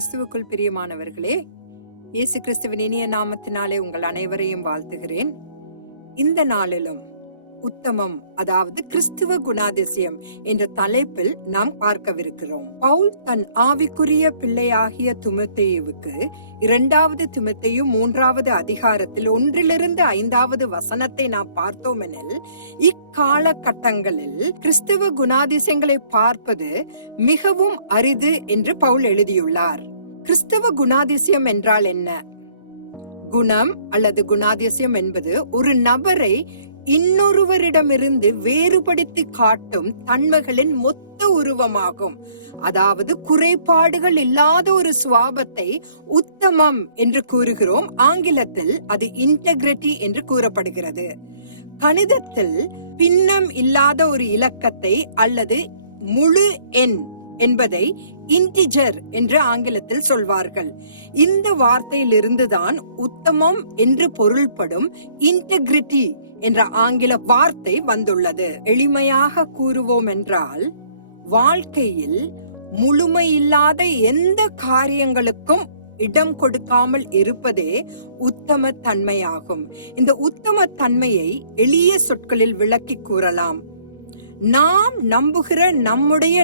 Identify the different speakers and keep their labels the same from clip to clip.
Speaker 1: கிறிஸ்துவுக்குள் பிரியமானவர்களே இயேசு கிறிஸ்துவின் இனிய நாமத்தினாலே உங்கள் அனைவரையும் வாழ்த்துகிறேன். இந்த நாளிலும் உத்தமம் அதாவது கிறிஸ்துவ குணாதிசயம் என்ற தலைப்பில் நாம் பார்க்கவிருக்கிறோம். பவுல் தன் ஆவிக்குரிய பிள்ளையாகிய துமத்தேயுவுக்கு இரண்டாவது துமத்தையும் மூன்றாவது அதிகாரத்தில் ஒன்றிலிருந்து ஐந்தாவது வசனத்தை நாம் பார்த்தோம் எனில் இக்காலகட்டங்களில் கிறிஸ்துவ குணாதிசயங்களை பார்ப்பது மிகவும் அரிது என்று பவுல் எழுதியுள்ளார். கிறிஸ்தவ குணாதிசயம் என்றால் என்ன? குணம் அல்லது குணாதிசயம் என்பது ஒரு நபரை இன்னொருவரிடமிருந்து வேறுபடுத்தி காட்டும் தன்மைகளின் மொத்த உருவமாகும். அதாவது குறைபாடுகள் இல்லாத ஒரு சுவாபத்தை உத்தமம் என்று கூறுகிறோம். ஆங்கிலத்தில் அது இன்டெகிரிட்டி என்று கூறப்படுகிறது. கணிதத்தில் பின்னம் இல்லாத ஒரு இலக்கத்தை அல்லது முழு எண் என்பதை இன்டிஜர் என்று ஆங்கிலத்தில் சொல்வார்கள். இந்த வார்த்தையிலிருந்துதான் உத்தமம் என்று பொருள்படும் இன்டெகிரிட்டி என்ற ஆங்கில வார்த்தை வந்துள்ளது. எளிமையாக கூறுவோம் என்றால் வாழ்க்கையில் முழுமையில்லாத எந்த காரியங்களுக்கும் இடம் கொடுக்காமல் இருப்பதே உத்தம தன்மையாகும் இந்த உத்தம தன்மையை எளிய சொற்களில் விளக்கி கூறலாம். நாம் நம்புகிற நம்முடைய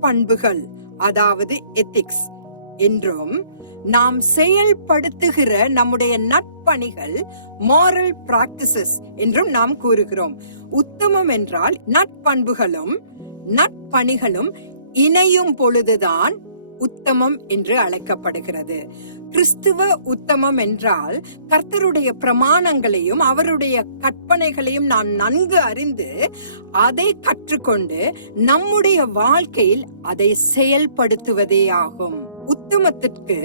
Speaker 1: பண்புகள் அதாவது எத்திக்ஸ் என்றும் நாம் செயல்படுத்துகிற நம்முடைய நட்பணிகள் மாரல் பிராக்டிசஸ் என்றும் நாம் கூறுகிறோம். உத்தமம் என்றால் நட்பண்புகளும் நட்பணிகளும் இணையும் பொழுதுதான் உத்தமம் என்று அழைக்கப்படுகிறது. கிறிஸ்துவ உத்தமம் என்றால் கர்த்தருடைய பிரமாணங்களையும் அவருடைய கற்பனைகளையும் நாம் நன்கு அறிந்து அதை கற்றுக்கொண்டு நம்முடைய வாழ்க்கையில் அதை செயல்படுத்துவதே ஆகும். உத்தமத்திற்கு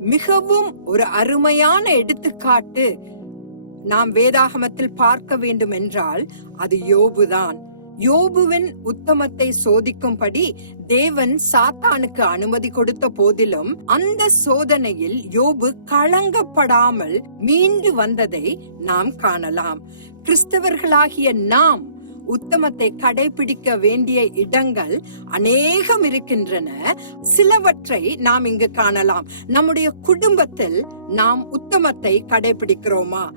Speaker 1: மிகவும் ஒரு அருமையான எடுத்துக்காட்டு நாம் வேதாகமத்தில் பார்க்க வேண்டும் என்றால் அது யோபுதான். யோபுவின் உத்தமத்தை சோதிக்கும்படி தேவன் சாத்தானுக்கு அனுமதி கொடுத்த போதிலும் அந்த சோதனையில் யோபு களங்கப்படாமல் மீண்டு வந்ததை நாம் காணலாம். கிறிஸ்தவர்களாகிய நாம் உத்தமத்தை கடைபிடிக்க வேண்டிய இடங்கள் அநேகம் இருக்கின்றன. சிலவற்றை நாம் இங்கு காணலாம். நம்முடைய குடும்பத்தில் நாம் உத்தமத்தை கடைபிடிக்கிறோமா?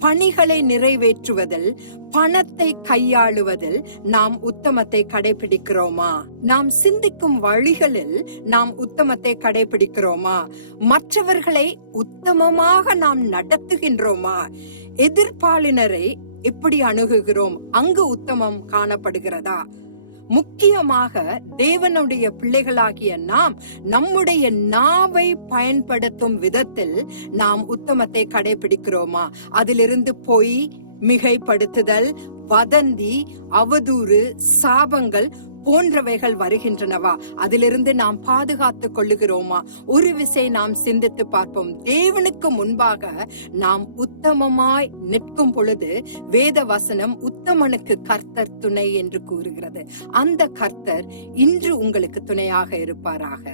Speaker 1: பணிகளை நிறைவேற்றுவதில் பணத்தை கையாளுவதில் நாம் உத்தமத்தை கடைபிடிக்கிறோமா? நாம் சிந்திக்கும் வழிகளில் நாம் உத்தமத்தை கடைபிடிக்கிறோமா? மற்றவர்களை உத்தமமாக நாம் நடத்துகின்றோமா? எதிர்ப்பாளினரை எப்படி அணுகுகிறோம்? அங்கு உத்தமம் காணப்படுகிறதா? முக்கியமாக தேவனுடைய பிள்ளைகளாகிய நாம் நம்முடைய நாவை பயன்படுத்தும் விதத்தில் நாம் உத்தமத்தை கடைபிடிக்கிறோமா? அதிலிருந்து பொய் மிகைப்படுத்துதல் வதந்தி அவதூறு சாபங்கள் போன்றவைகள் வருகின்றனவா? அதிலிருந்து நாம் பாதுகாத்துக் கொள்ளுகிறோமா? ஒரு விசை நாம் சிந்தித்து பார்ப்போம். தேவனுக்கு முன்பாக நாம் உத்தமமாய் நிற்கும் பொழுது வேத வசனம் உத்தமனுக்கு கர்த்தர் துணை என்று கூறுகிறது. அந்த கர்த்தர் இன்று உங்களுக்கு துணையாக இருப்பாராக.